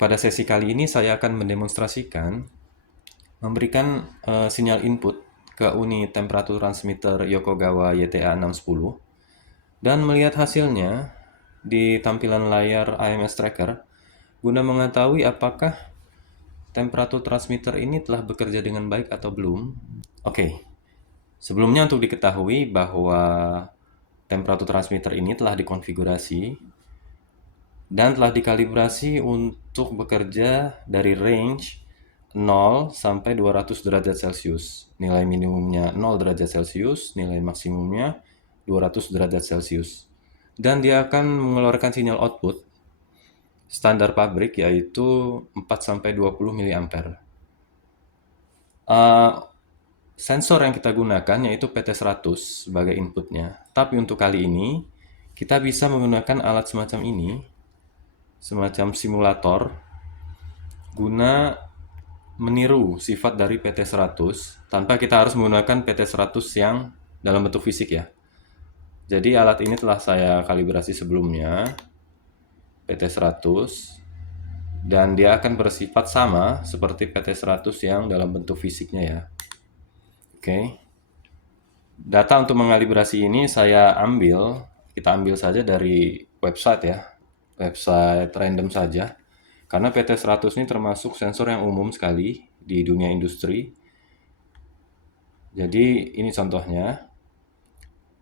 Pada sesi kali ini saya akan mendemonstrasikan memberikan sinyal input ke unit temperatur transmitter Yokogawa YTA 610 dan melihat hasilnya di tampilan layar IMS tracker guna mengetahui apakah temperatur transmitter ini telah bekerja dengan baik atau belum. Oke, sebelumnya untuk diketahui bahwa temperatur transmitter ini telah dikonfigurasi dan telah dikalibrasi untuk bekerja dari range 0 sampai 200 derajat Celcius. Nilai minimumnya 0 derajat Celcius, nilai maksimumnya 200 derajat Celcius. Dan dia akan mengeluarkan sinyal output standar pabrik yaitu 4 sampai 20 mA. Sensor yang kita gunakan yaitu PT100 sebagai inputnya. Tapi untuk kali ini kita bisa menggunakan alat semacam ini, semacam simulator, guna meniru sifat dari PT100 tanpa kita harus menggunakan PT100 yang dalam bentuk fisik ya. Jadi alat ini telah saya kalibrasi sebelumnya, PT100, dan dia akan bersifat sama seperti PT100 yang dalam bentuk fisiknya ya. Oke. Data untuk mengalibrasi ini kita ambil saja dari website ya, website random saja. Karena PT100 ini termasuk sensor yang umum sekali di dunia industri. Jadi ini contohnya.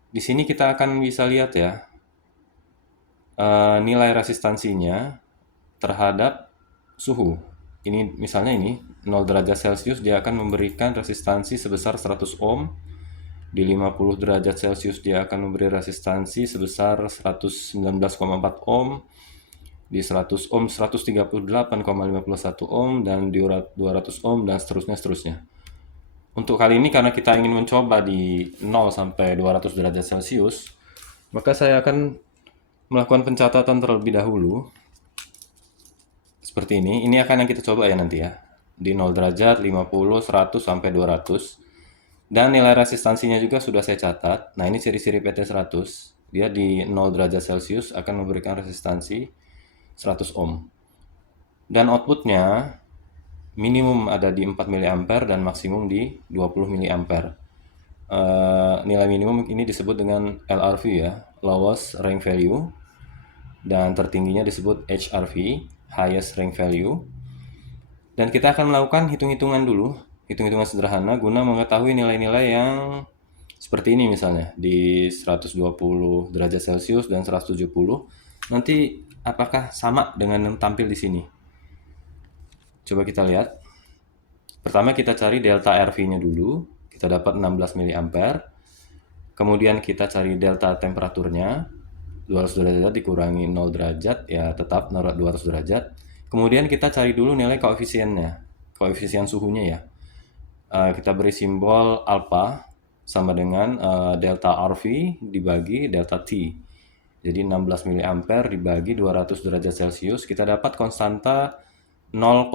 Di sini kita akan bisa lihat ya, nilai resistansinya terhadap suhu. Ini misalnya ini 0 derajat Celcius dia akan memberikan resistansi sebesar 100 ohm. Di 50 derajat Celcius dia akan memberi resistansi sebesar 119,4 ohm. Di 100 ohm 138,51 ohm, dan di 200 ohm, dan seterusnya. Untuk kali ini karena kita ingin mencoba di 0 sampai 200 derajat Celcius, maka saya akan melakukan pencatatan terlebih dahulu. Seperti ini. Ini akan yang kita coba ya nanti ya. Di 0 derajat, 50, 100 sampai 200. Dan nilai resistansinya juga sudah saya catat. Nah, ini ciri-ciri PT100. Dia di 0 derajat Celcius akan memberikan resistansi 100 ohm. Dan outputnya minimum ada di 4 mA dan maksimum di 20 mA. Nilai minimum ini disebut dengan LRV ya, lowest range value, dan tertingginya disebut HRV, highest range value. Dan kita akan melakukan hitung-hitungan dulu, hitung-hitungan sederhana guna mengetahui nilai-nilai yang seperti ini misalnya di 120 derajat Celcius dan 170. Nanti apakah sama dengan yang tampil di sini? Coba kita lihat. Pertama kita cari delta RV-nya dulu. Kita dapat 16 mA. Kemudian kita cari delta temperaturnya. 200 derajat dikurangi 0 derajat, ya tetap 200 derajat. Kemudian kita cari dulu nilai koefisiennya, koefisien suhunya ya. Kita beri simbol alpha sama dengan delta RV dibagi delta T. Jadi 16 mA dibagi 200 derajat Celcius, kita dapat konstanta 0,0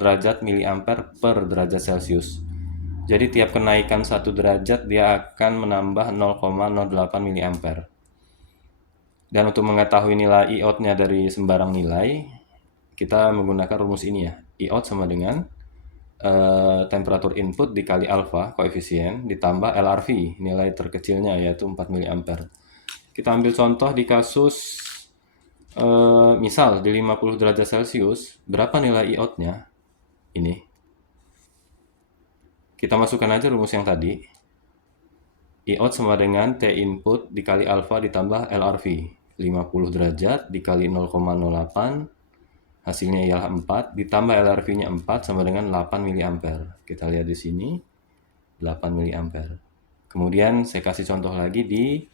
derajat miliampere per derajat Celcius. Jadi tiap kenaikan 1 derajat dia akan menambah 0,08 miliampere. Dan untuk mengetahui nilai I-out-nya dari sembarang nilai, kita menggunakan rumus ini ya. I-out sama dengan temperatur input dikali alfa, koefisien, ditambah LRV, nilai terkecilnya yaitu 4 mA. Kita ambil contoh di kasus misal di 50 derajat Celcius, berapa nilai I-out-nya? Ini. Kita masukkan aja rumus yang tadi. I-out sama dengan T input dikali alfa ditambah LRV. 50 derajat dikali 0,08, hasilnya ialah 4, ditambah LRV-nya 4 sama dengan 8 mA. Kita lihat di sini, 8 mA. Kemudian saya kasih contoh lagi di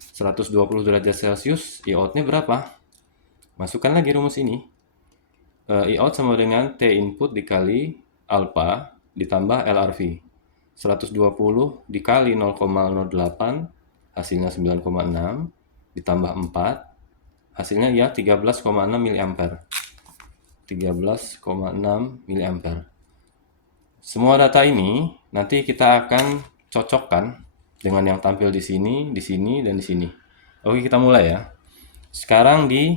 120 derajat Celcius, I-out-nya berapa? Masukkan lagi rumus ini. I-out sama dengan T input dikali alpha ditambah LRV. 120 dikali 0,08, hasilnya 9,6, ditambah 4, hasilnya ya 13,6 mA. 13,6 mA. Semua data ini nanti kita akan cocokkan dengan yang tampil di sini, dan di sini. Oke, kita mulai ya. Sekarang di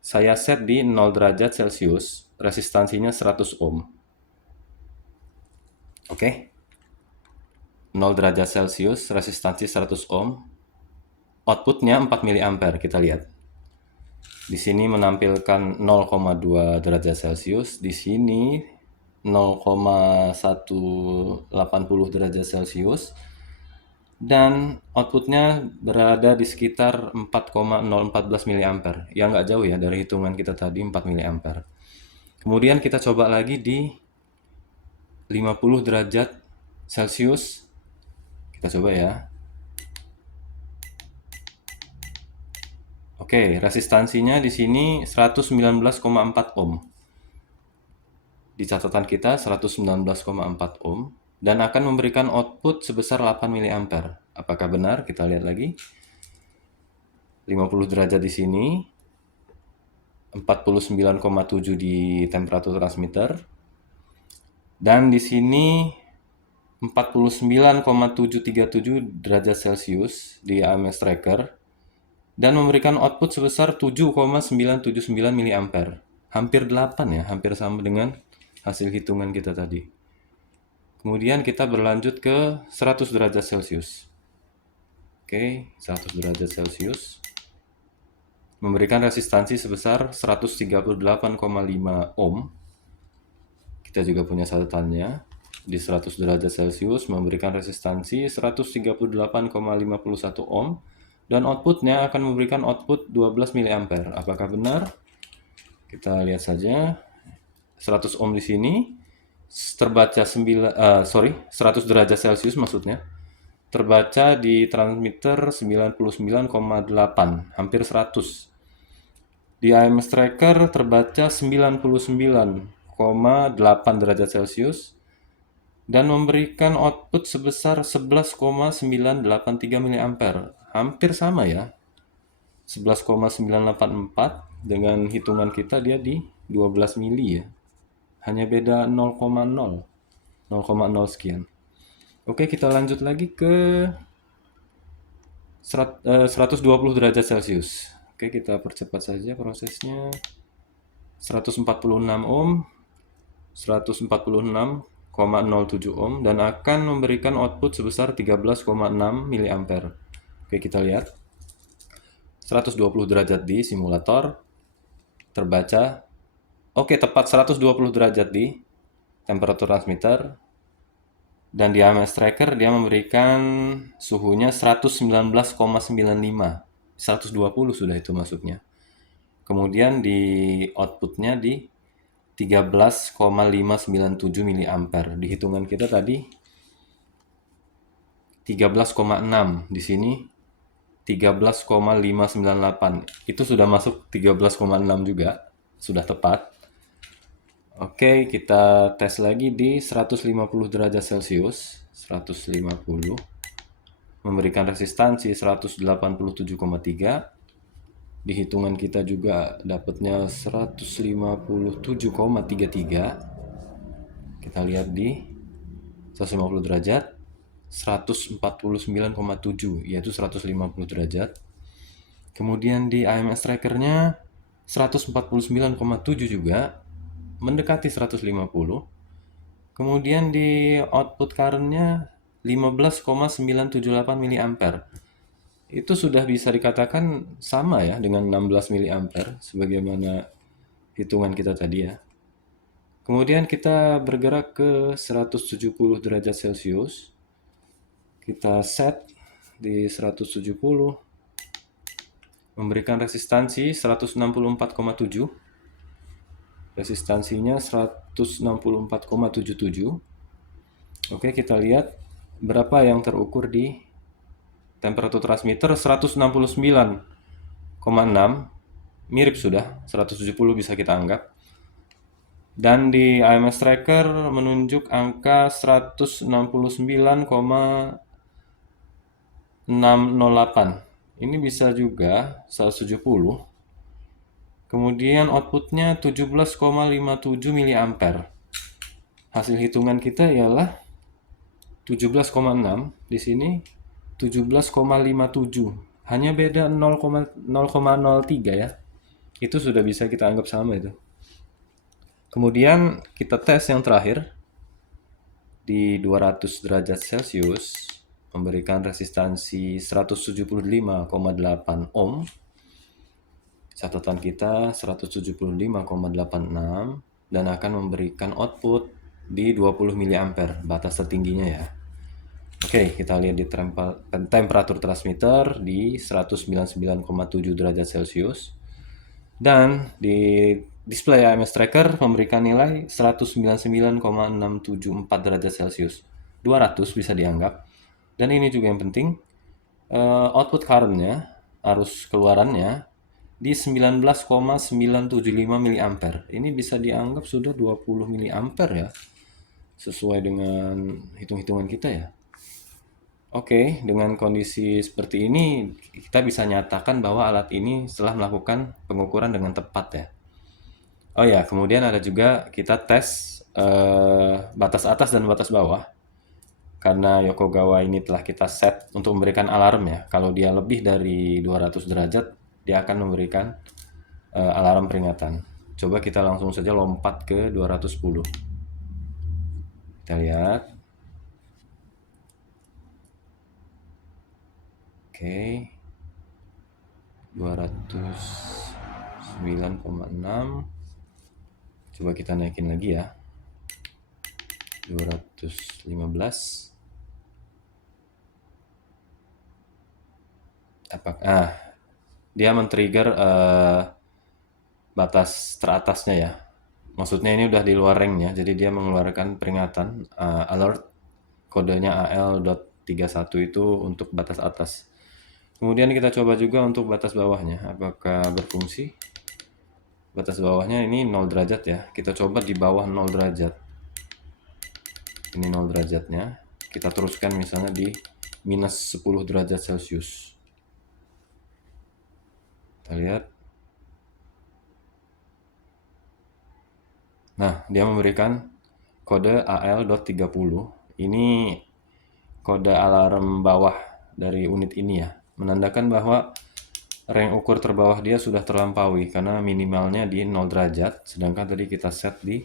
Saya set di 0 derajat Celcius, resistansinya 100 ohm. Oke. 0 derajat Celcius, resistansi 100 ohm. Outputnya 4 mA, kita lihat. Di sini menampilkan 0,2 derajat Celcius, di sini 0,180 derajat Celcius, dan outputnya berada di sekitar 4,014 mA. Ya nggak jauh ya dari hitungan kita tadi, 4 mA. Kemudian kita coba lagi di 50 derajat Celcius. Kita coba ya. Oke, resistansinya di sini 119,4 ohm. Di catatan kita 119,4 ohm dan akan memberikan output sebesar 8 mA. Apakah benar? Kita lihat lagi. 50 derajat di sini, 49,7 di temperatur transmitter, dan di sini 49,737 derajat Celcius di AMS tracker, dan memberikan output sebesar 7,979 mA. Hampir 8 ya, hampir sama dengan hasil hitungan kita tadi. Kemudian kita berlanjut ke 100 derajat Celcius. Oke, 100 derajat Celcius memberikan resistansi sebesar 138,5 ohm. Kita juga punya catatannya. Di 100 derajat Celcius memberikan resistansi 138,51 ohm dan outputnya akan memberikan output 12 mA. Apakah benar? Kita lihat saja. 100 ohm di sini terbaca 100 derajat Celcius maksudnya. Terbaca di transmitter 99,8, hampir 100. Di AMS tracker terbaca 99,8 derajat Celcius dan memberikan output sebesar 11,983 mA. Hampir sama ya. 11,984 dengan hitungan kita dia di 12 mili ya. Hanya beda 0,0 sekian. Oke, kita lanjut lagi ke 120 derajat Celcius. Oke, kita percepat saja prosesnya. 146 ohm, 146,07 ohm dan akan memberikan output sebesar 13,6 mA. Oke, kita lihat. 120 derajat di simulator terbaca. Oke, tepat 120 derajat di temperatur transmitter. Dan di AMS tracker dia memberikan suhunya 119,95. 120 sudah itu maksudnya. Kemudian di outputnya di 13,597 mA. Di hitungan kita tadi 13,6, di sini 13,598. Itu sudah masuk 13,6 juga, sudah tepat. Oke, kita tes lagi di 150 derajat Celcius. 150 memberikan resistansi 187,3. Di hitungan kita juga dapatnya 157,33. Kita lihat di 150 derajat 149,7, yaitu 150 derajat. Kemudian di AMS trackernya 149,7 juga, mendekati 150. Kemudian di output current-nya 15,978 mA. Itu sudah bisa dikatakan sama ya dengan 16 mA sebagaimana hitungan kita tadi ya. Kemudian kita bergerak ke 170 derajat Celcius. Kita set di 170, memberikan resistansi 164,7. Resistansinya 164,77. Oke, kita lihat berapa yang terukur di temperatur transmitter 169,6. Mirip sudah, 170 bisa kita anggap. Dan di AMS tracker menunjuk angka 169,608. Ini bisa juga 170. Kemudian outputnya 17,57 mA. Hasil hitungan kita ialah 17,6, di sini 17,57. Hanya beda 0,03 ya. Itu sudah bisa kita anggap sama itu. Kemudian kita tes yang terakhir di 200 derajat Celcius memberikan resistansi 175,8 ohm. Catatan kita 175,86 dan akan memberikan output di 20 mA, batas tertingginya ya. Oke, kita lihat di temperatur transmitter di 199,7 derajat Celcius. Dan di display AMS tracker memberikan nilai 199,674 derajat Celcius. 200 bisa dianggap. Dan ini juga yang penting, output current-nya, arus keluarannya di 19,975 mA. Ini bisa dianggap sudah 20 mA ya. Sesuai dengan hitung-hitungan kita ya. Oke, dengan kondisi seperti ini kita bisa nyatakan bahwa alat ini telah melakukan pengukuran dengan tepat ya. Oh ya, kemudian ada juga kita tes batas atas dan batas bawah. Karena Yokogawa ini telah kita set untuk memberikan alarm ya. Kalau dia lebih dari 200 derajat, dia akan memberikan alarm peringatan. Coba kita langsung saja lompat ke 210. Kita lihat. Oke. 209,6. Coba kita naikin lagi ya. 215. Dia men-trigger batas teratasnya ya. Maksudnya ini udah di luar range-nya, jadi dia mengeluarkan peringatan alert, kodenya AL.31 itu untuk batas atas. Kemudian kita coba juga untuk batas bawahnya, apakah berfungsi. Batas bawahnya ini 0 derajat ya, kita coba di bawah 0 derajat. Ini 0 derajatnya, kita teruskan misalnya di minus 10 derajat Celcius. Kita lihat. Nah, dia memberikan kode AL.30. Ini kode alarm bawah dari unit ini ya. Menandakan bahwa range ukur terbawah dia sudah terlampaui karena minimalnya di 0 derajat, sedangkan tadi kita set di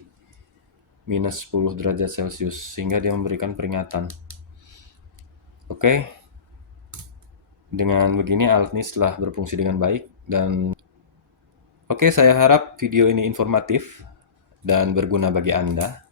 minus 10 derajat Celcius, sehingga dia memberikan peringatan. Oke. Dengan begini alat ini telah berfungsi dengan baik dan oke, saya harap video ini informatif dan berguna bagi Anda.